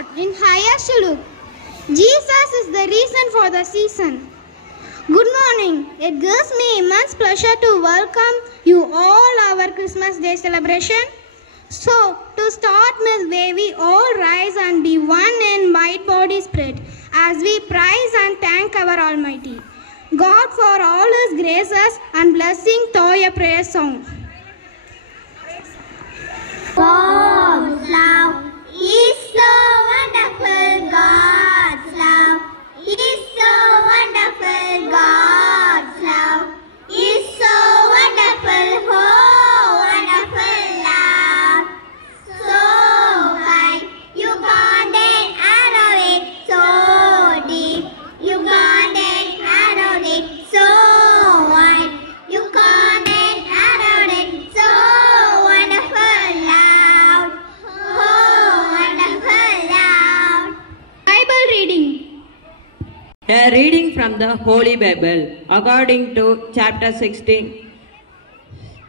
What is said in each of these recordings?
God in higher Shuluk. Jesus is the reason for the season. Good morning. It gives me immense pleasure to welcome you all our Christmas Day celebration. So, to start, may we all rise and be one in white body spirit as we praise and thank our Almighty God for all His graces and blessing through a prayer song. God's love is so wonderful. God's love is so wonderful. God's love is so wonderful. Oh, wonderful love. So wide, you can't arrow it. So deep, you can't arrow it. So wide, you can't arrow it. So wonderful love. Oh, wonderful love. Bible reading. A reading from the Holy Bible according to chapter 16.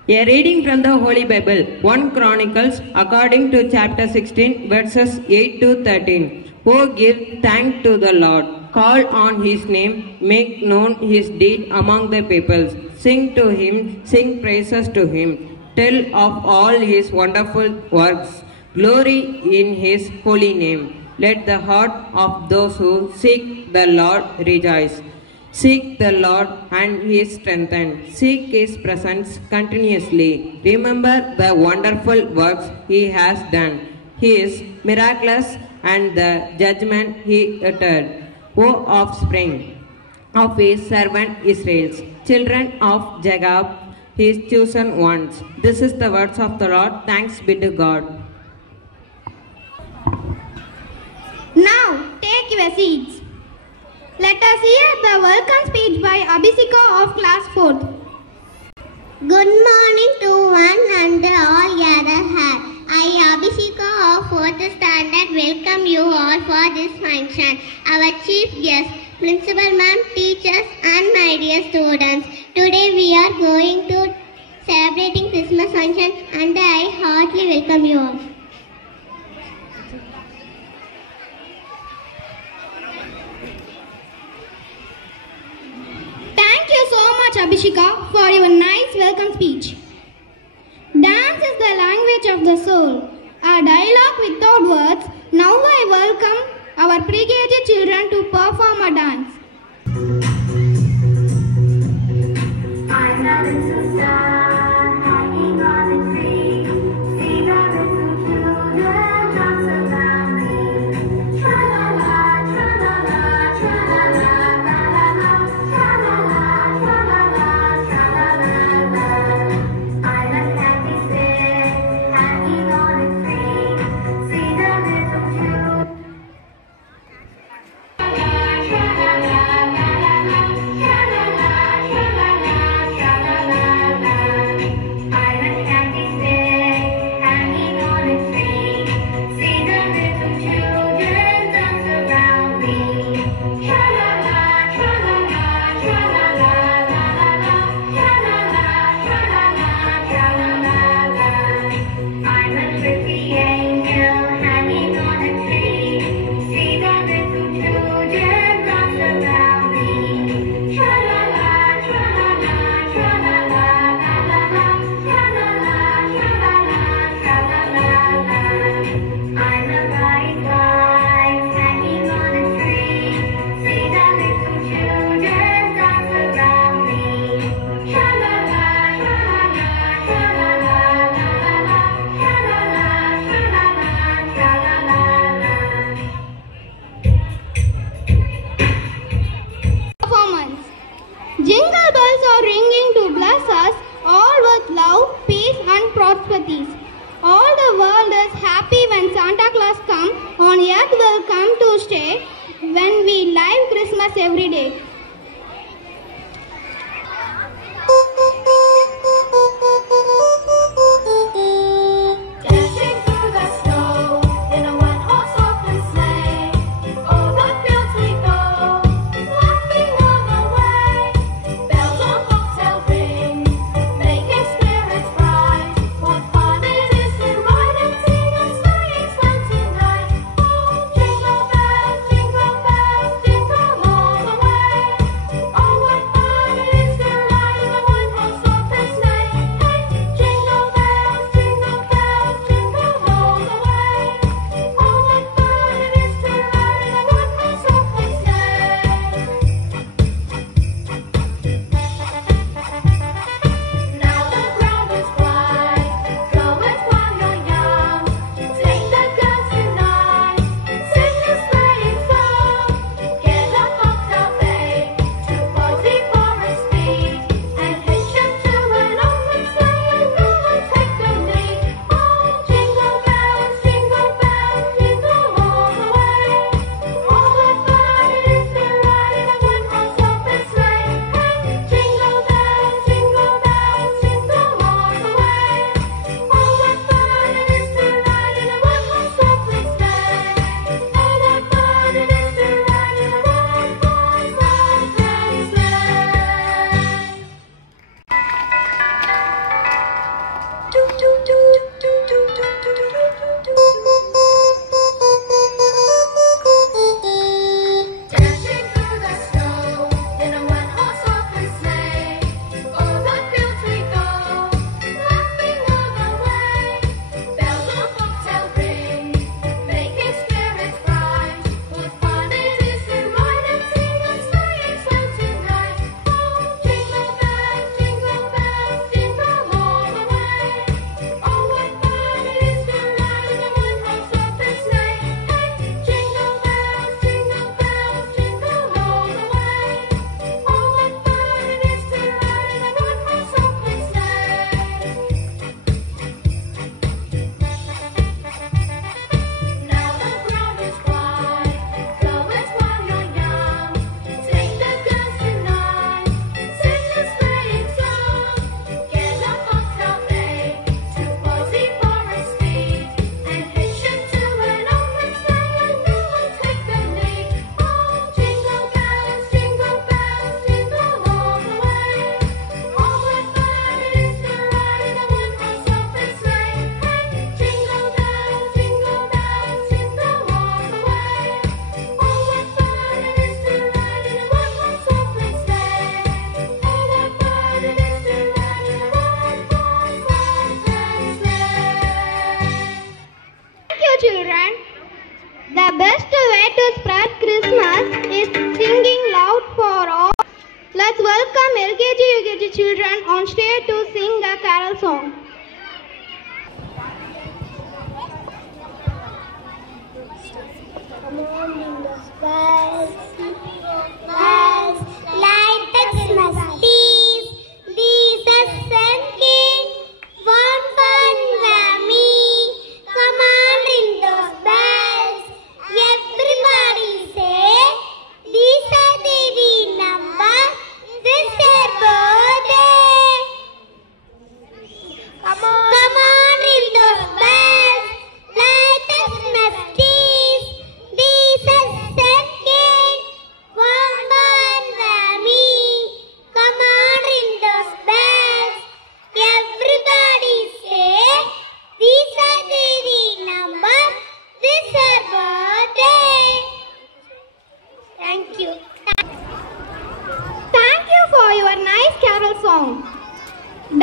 A reading from the Holy Bible, 1 Chronicles according to chapter 16 verses 8 to 13. Oh, give thanks to the Lord, call on His name, make known His deed among the peoples. Sing to Him, sing praises to Him, tell of all His wonderful works, glory in His holy name. Let the heart of those who seek the Lord rejoice. Seek the Lord and He is strengthened. Seek His presence continuously. Remember the wonderful works He has done. He is miraculous and the judgment He uttered. O offspring of His servant Israel's children of Jacob, His chosen ones. This is the words of the Lord. Thanks be to God. Now, take your seats. Let us hear the welcome speech by Abhisika of class 4th. Good morning to one and all gathered here. I, Abhishika of 4th standard, welcome you all for this function. Our chief guests, principal ma'am, teachers and my dear students. Today we are going to celebrating Christmas function and I heartily welcome you all. Thank you so much, Abhishika, for your nice welcome speech. Dance is the language of the soul, a dialogue without words. Now I welcome our pre-KG children to perform a dance. I'm a little star hanging on a tree. See the little children dance around me. Tra-la-la, tra-la-la, tra-la-la, la-la-la, tra-la-la, tra-la-la, tra-la-la-la. I'm a happy stick hanging on a tree. See the little children. Jingle bells are ringing to bless us all with love, peace and prosperities. All the world is happy when Santa Claus comes. On earth will come to stay when we live Christmas every day. Dashing through the snow in a one-horse open sleigh. Over the fields we go, laughing all the way. Bells on bobtail ring, making spirits bright. What fun it is to ride and sing a sleighing sled tonight! Oh, children, the best way to spread Christmas is singing loud for all. Let's welcome LKG UKG children on stage to sing a carol song. Light the Christmas trees, Jesus and King, born for me. Come on, ring those bells. Everybody say, these are the number. This is birthday. Come on, ring those bells. Light the Christmas trees, Jesus and King, born for me. Come on, ring those bells. Everybody say, these are the number. This is birthday. Thank you. Thank you for your nice carol song.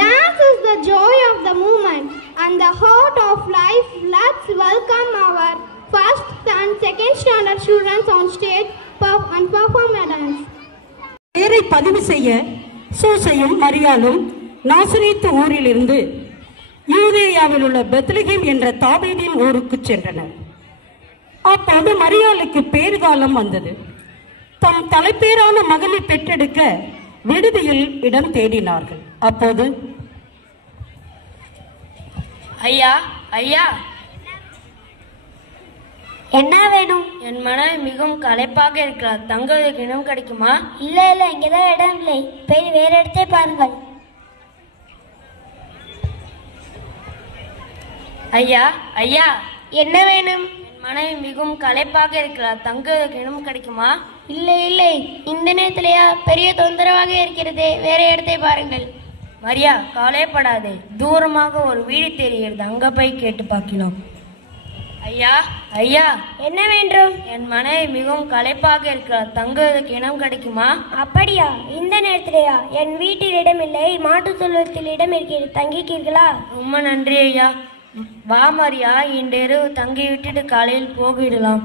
Dance is the joy of the moment and the heart of life. Let's welcome our first and second standard students on stage and perform a dance. பெயரை பதிவு செய்ய சூசையும் மரியாளும் நாசரேத்து ஊரிலிருந்து யூதேயாவில் உள்ள பெத்லகேம் என்ற தாவீதின் ஊருக்கு சென்றனர். அப்போது மரியாளுக்கு பேறுகாலம் வந்தது. தம் தலைப்பேரான மகனை பெற்றெடுக்க விடுதியில் இடம் தேடினார்கள். அப்போது, ஐயா ஐயா, என்ன வேணும்? என் மனைவி மிகவும் களைப்பாக இருக்கிறார். தங்குவதற்கு இடம் கிடைக்குமா? இல்ல இங்கதான் இடம் இல்லை. போய் வேற இடத்தை பாருங்கள். ஐயா ஐயா, என்ன வேணும்? என் மனைவி மிகவும் களைப்பாக இருக்கிறார். தங்குவதற்கு இடம் கிடைக்குமா? இல்லை இந்த நேரத்திலேயா? பெரிய தொந்தரவாக இருக்கிறது. வேற இடத்தை பாருங்கள். மரியா, கவலைப்படாதே. தூரமாக ஒரு வீடு தெரிகிறது, அங்க போய் கேட்டு பார்க்கலாம். ஐயா ஐயா, என்ன வேண்டும்? என் மனைவி மிகவும் களைப்பாக இருக்கிறார். தங்குவதற்கு இடம் கிடைக்குமா? அப்படியா? இந்த நேரத்திலேயா? என் வீட்டில் இடம் இல்லை, மாட்டு தொழுவத்தில் இடம் இருக்கிறது. தங்கிக்கிறீர்களா? ரொம்ப நன்றி ஐயா. வா மரியா, இன்றிரவு தங்கி விட்டுட்டு காலையில் போகிடலாம்.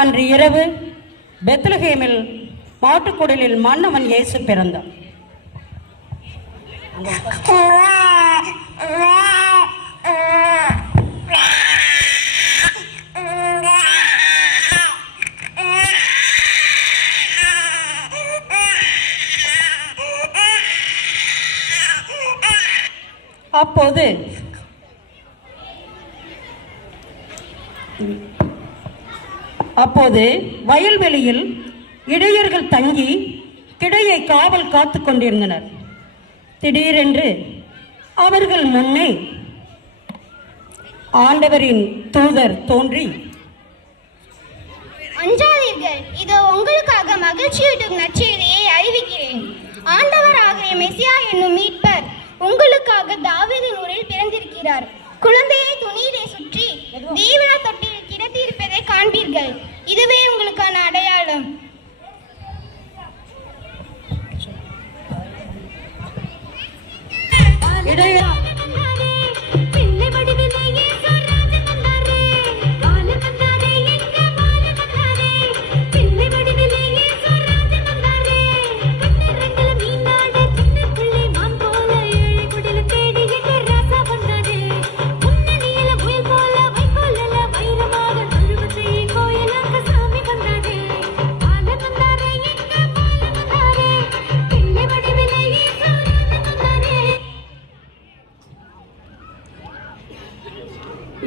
அன்று இரவு பெத்லகேமில் மாட்டுக்குடலில் மன்னவன் இயேசு பிறந்தார். அப்போது வயல்வெளியில் இடையர்கள் தங்கி கிடையை காவல் காத்து கொண்டிருந்தனர். திடீரென்று அவர்கள் முன்னே ஆண்டவரின் தூதர் தோன்றி, அஞ்சாதீர்கள், இதோ உங்களுக்காக மகிழ்ச்சியூட்டும் நற்செய்தியை அறிவிக்கிறேன். ஆண்டவராகிய மெசியா என்னும் மீட்பர் உங்களுக்காக தாவீதின் ஊரில் பிறந்திருக்கிறார். குழந்தையை துணியிலே சுற்றி தீவன தொட்டில் கிடத்தியிருப்பதை காண்பீர்கள். இதுவே உங்களுக்கான அடையாளம்.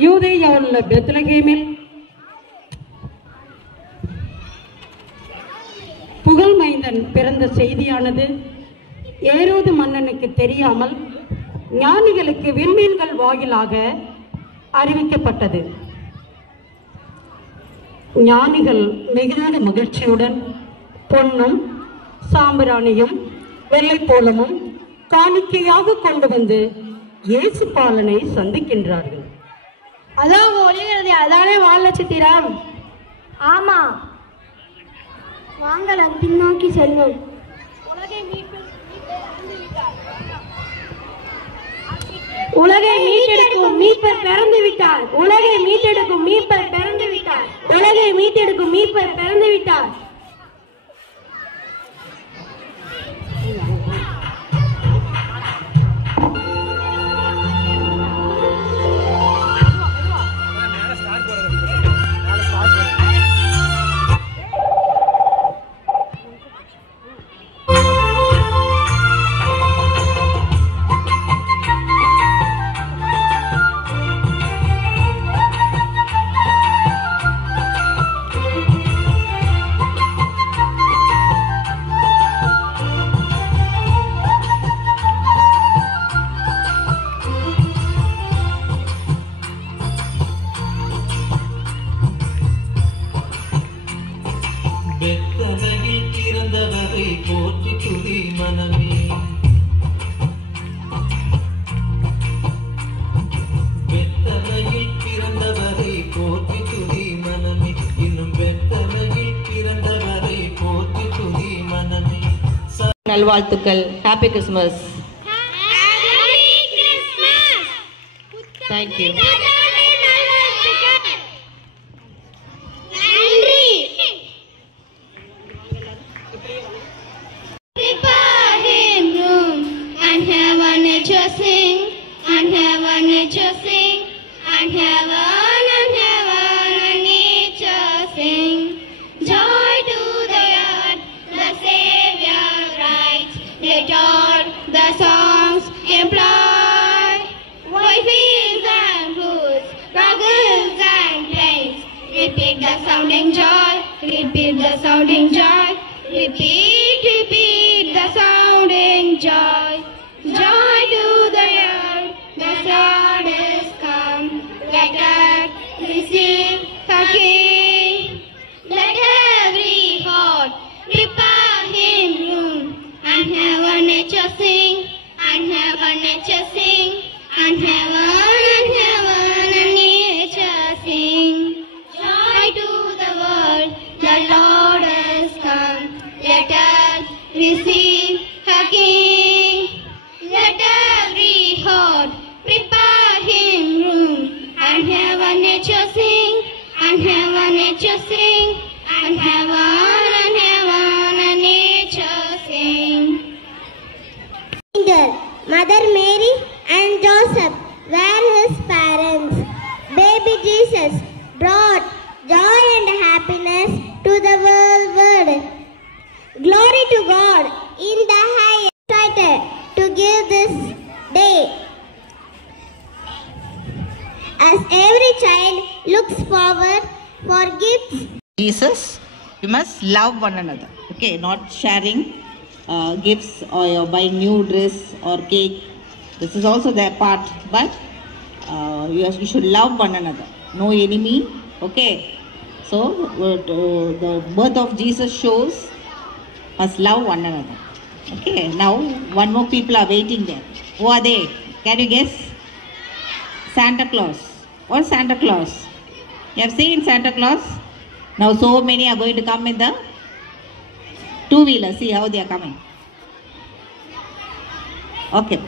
யூதேயாவில் உள்ள பெத்லகேமில் புகழ் மைந்தன் பிறந்த செய்தியானது ஏரோது மன்னனுக்கு தெரியாமல் ஞானிகளுக்கு விண்மீன்கள் வாயிலாக அறிவிக்கப்பட்டது. ஞானிகள் மிகுந்த மகிழ்ச்சியுடன் பொன்னும் சாம்பிராணியும் வெள்ளைப்போளமும் காணிக்கையாக கொண்டு வந்து இயேசு பாலனை சந்திக்கின்றார்கள். அதான் ஒளிகிறது, அதானே வால் நட்சத்திரம். ஆமா, வாங்கலாம் பின்னோக்கி செல்வோம். உலகை மீட்டெடுக்கும் மீட்பர் பிறந்து விட்டார். விட்டார். உலகை மீட்டெடுக்கும் மீட்பர் பிறந்து விட்டார். உலகை மீட்டெடுக்கும் மீட்பர் பிறந்து விட்டார். பெத்தலையில் பிறந்தவரை போற்றி துதி மனமே. பெத்தலையில் பிறந்தவரை போற்றி துதி மனமே. இன்னும் பெத்தலையில் பிறந்தவரை போற்றி துதி மனமே. நல்வாழ்த்துக்கள். Happy Christmas. Thank you. Prepare him room and heaven nature sing, and heaven nature sing, and heaven and nature sing. Joy to the earth, the Savior rides. Let all the songs employ. Voice fields and fruits, struggles and plains. Repeat the sounding joy, repeat the sounding joy. Repeat, repeat the sounding joy. Joy to the earth, the Lord is come. Let earth receive her King. Let every heart prepare him room, and heaven nature sing, and heaven nature sing, and heaven and nature sing. Joy to the world, the Lord is come. Let us receive her King. Let every heart prepare him room, and heaven nature sing, and heaven nature sing, and heaven and nature sing. Mother Mary and Joseph were his parents. Baby Jesus brought joy and happiness to the world. Glory to God in the highest. Excited to give this day, as every child looks forward for gifts. Jesus, you must love one another. Okay, not sharing gifts or buying new dress or cake. This is also their part, but you should love one another. No enemy. Okay, so the birth of Jesus shows must love one another. Okay, now one more people are waiting there. Who are they? Can you guess? Santa Claus. What's Santa Claus? You have seen Santa Claus? Now so many are going to come in the two-wheeler. See how they are coming. Okay.